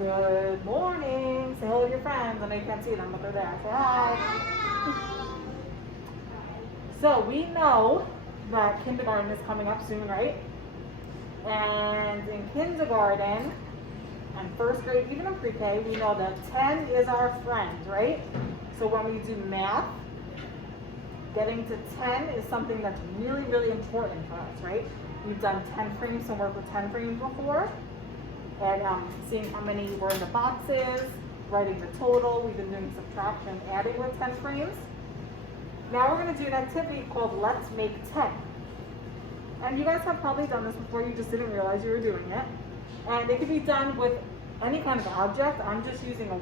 Good morning. Say hello to your friends. I know you can't see them, but they're there. Say hi. So we know that kindergarten is coming up soon, right? And in kindergarten and first grade, even in pre-K, we know that 10 is our friend, right? So when we do math, getting to 10 is something that's really, really important for us, right? We've done 10 frames and worked with 10 frames before. And seeing how many were in the boxes, writing the total. We've been doing subtraction, adding with 10 frames. Now we're going to do an activity called Let's Make 10. And you guys have probably done this before, you just didn't realize you were doing it. And it can be done with any kind of object. I'm just using two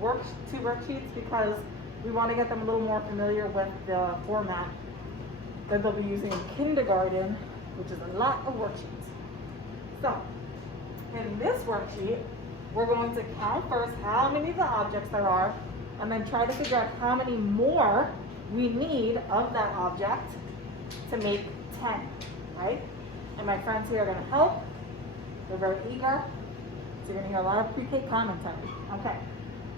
worksheets because we want to get them a little more familiar with the format that they'll be using in kindergarten, which is a lot of worksheets. So, in this worksheet, we're going to count first how many of the objects there are, and then try to figure out how many more we need of that object to make 10, right? And my friends here are going to help. They're very eager. So you're going to hear a lot of pre-K commentary. Okay,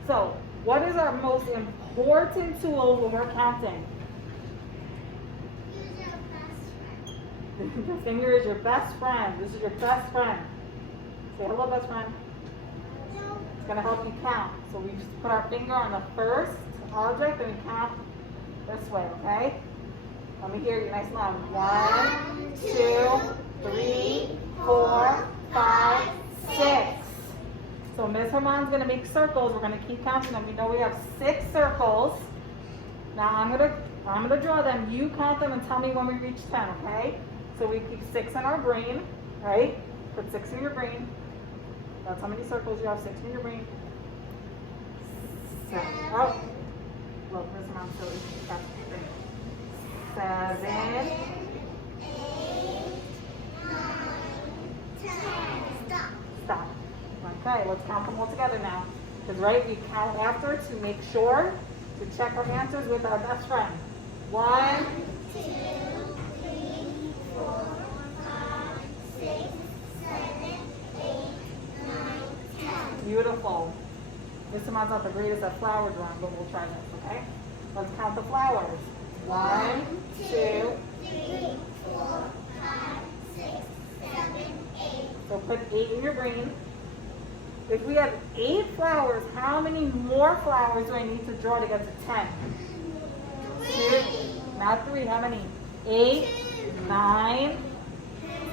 so what is our most important tool when we're counting? Use your best friend. Your finger is your best friend. This is your best friend. Say hello, best friend. It's going to help you count. So we just put our finger on the first object and we count this way, okay? Let me hear you nice and loud. 1, 2, 3, 4, 5, 6. So Ms. Herman's going to make circles. We're going to keep counting them. We know we have 6 circles. Now I'm going to draw them. You count them and tell me when we reach 10, okay? So we keep 6 in our brain, right? Put 6 in your brain. That's how many circles you have. 6 in your brain. 7. Oh. Look, Ms. Herman's silly. 7. 8, 9, 10. Stop. Stop. Okay, let's count them all together now. Because, right, we count after to make sure to check our answers with our best friend. 1, 2, 3, 4, 5, 6, 7, 8, 9, 10. beautiful. Mr. Mon's not the greatest at flower drawing, but we'll try this, okay? Let's count the flowers. 1, 2. 3, 4, 5, 6, 7, 8. So put 8 in your brain. If we have 8 flowers, how many more flowers do I need to draw to get to 10? 2. Not 3. How many? 8, 9,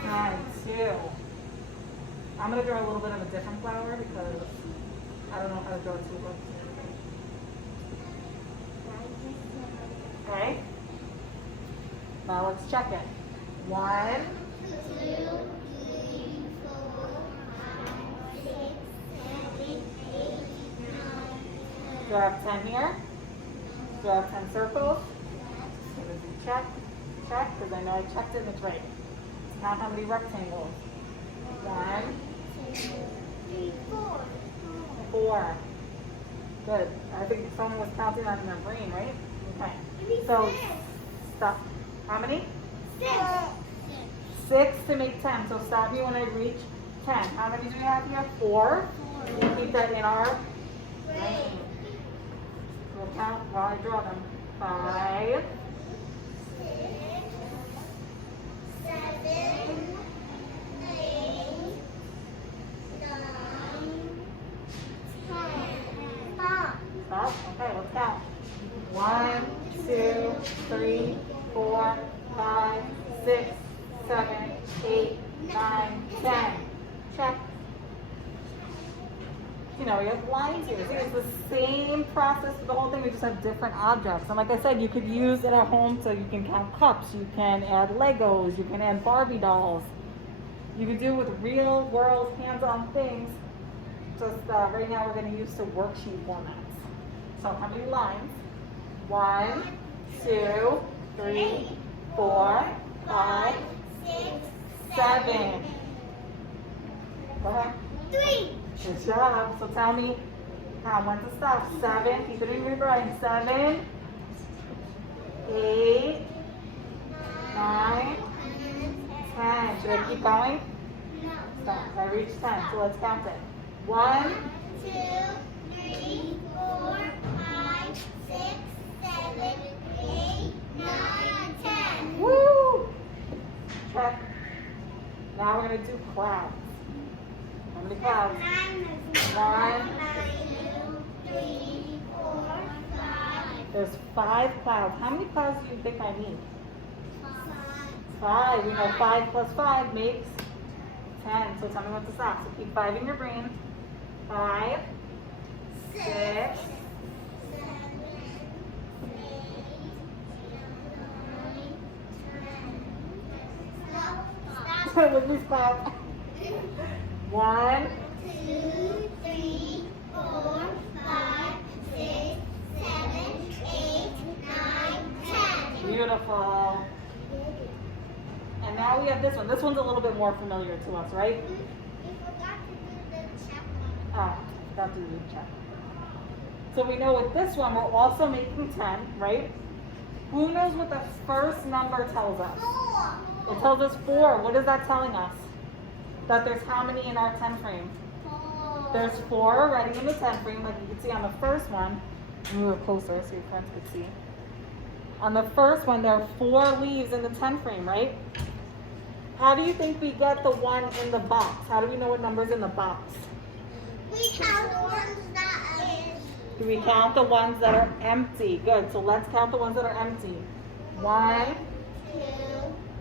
10. 2. I'm going to draw a little bit of a different flower because I don't know how to draw 2 books. Okay? Now let's check it. 1, 2, 3, 4, 5, 6, 7, 8, 9, do I have 10 here? Do I have 10 circles? So let's do check, check, because I know I checked it and it's right. Let's count how many rectangles. 1, 2, 3, 4. 4. Good. I think someone was counting that in their brain, right? Okay. So, stop. How many? 6. 6 to make 10. So stop me when I reach 10. How many do we have here? 4. We'll keep that in our brain. We'll count while I draw them. 5, 6, 7, 8, 9, 10. Stop. Stop. Okay, let's count. 1, 2, 3, 4, 5, 6, 7, 8, 9, 10. Check. You know, we have lines here. See, it's the same process for the whole thing. We just have different objects. And like I said, you could use it at home so you can count cups. You can add Legos. You can add Barbie dolls. You can do it with real world hands-on things. Just right now we're going to use the worksheet formats. So how many lines? 1, 2, 3, 4, 5, 6, 7. Go ahead. 3. Good job. So tell me how when to stop. 7. Keep it in your brain. 7, 8, 9, 10. Should I keep going? No. Stop. I reached 10. So let's count it. 1, 3, 4, 5, 6, 7, 8, 9, 10. Woo! Check. Now we're going to do clouds. How many clouds? 1. 2, 3, 4, 5, There's 5 clouds. How many clouds do you think I need? 5. 5. We know 5 plus 5 makes 10. So tell me what this is. So keep 5 in your brain. 5, 6. 7, 8, 9, 10. With these clouds. 1, 2, 3, 4, 5, 6, 7, 8, 9, 10. beautiful. And now we have this one. This one's a little bit more familiar to us, right? We forgot to do the check one. Ah, forgot to do the check. So we know with this one, we're also making 10, right? Who knows what the first number tells us? 4. It tells us 4. What is that telling us? That there's how many in our 10 frame? 4. There's 4 already in the 10 frame, like you can see on the first one. Move it closer so your friends could see. On the first one, there are 4 leaves in the 10 frame, right? How do you think we get the one in the box? How do we know what number's in the box? We count the ones that is. Do we count the ones that are empty? Good. So let's count the ones that are empty. 1, 2,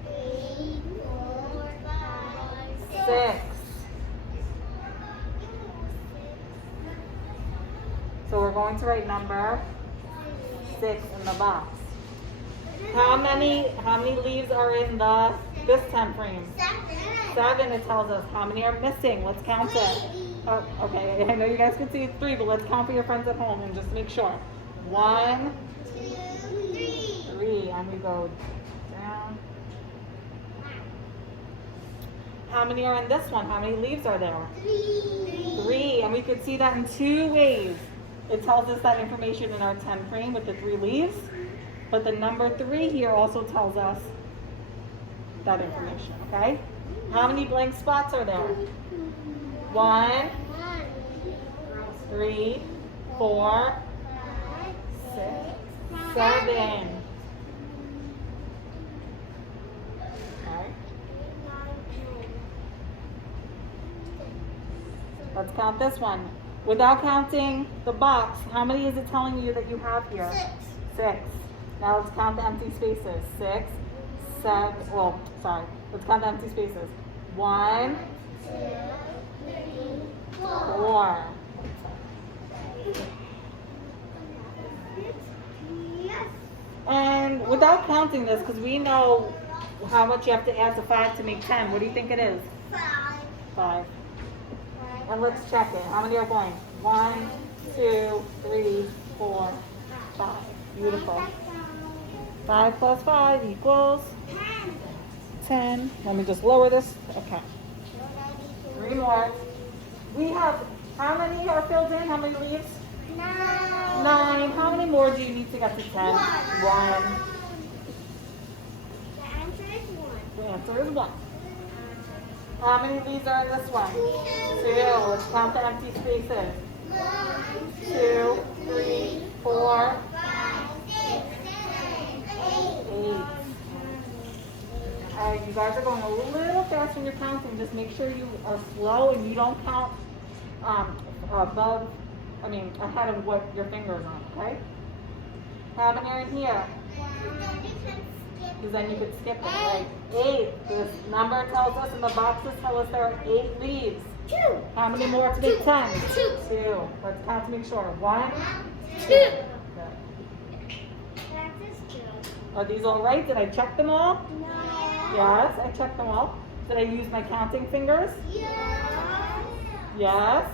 3, 4, 5, 6. So we're going to write number 6 in the box. How many leaves are in this 10 frame? 7. It tells us. How many are missing? Let's count it. Oh, okay, I know you guys can see it's 3, but let's count for your friends at home and just make sure. 1, 2, 3. 3, and we go down. How many are in this one? How many leaves are there? 3, and we could see that in 2 ways. It tells us that information in our 10 frame with the 3 leaves, but the number 3 here also tells us that information, okay? How many blank spots are there? 1, 3, 4, 6, 7. Okay. Let's count this one. Without counting the box, how many is it telling you that you have here? 6. Now let's count the empty spaces. 6, 7, well, sorry. Let's count the empty spaces. 1, 4. And without counting this, because we know how much you have to add to 5 to make 10, what do you think it is? 5. And let's check it. How many are blank? 1, 2, 3, 4, 5. Beautiful. 5 plus 5 equals 10. Let me just lower this. Okay. 3 more. We have, how many are filled in? How many leaves? 9. How many more do you need to get to 10? 1. The answer is 1. How many leaves are in this one? 2. Let's count the empty spaces. 2, 3, 4, 8. Alright, you guys are going a little fast when you're counting. Just make sure you are slow and you don't count ahead of what your fingers are, okay? How many are in here? Because then you could skip it, right? 8. This number tells us, and the boxes tell us there are 8 leaves. 2. How many more to make 10? 2. 2. Let's count to make sure. 1, 2. Good. That is 2. Are these all right? Did I check them all? No. Yes, I checked them all. Did I use my counting fingers? Yes. Yes.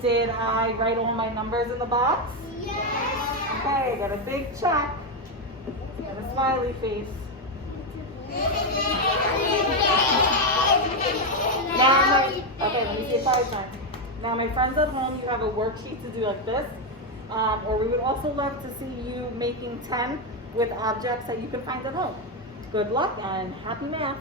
Did I write all my numbers in the box? Yes. Okay, got a big check and a smiley face. Okay, let me see if I can. Now, my friends at home, you have a worksheet to do like this. Or we would also love to see you making 10 with objects that you can find at home. Good luck and happy math.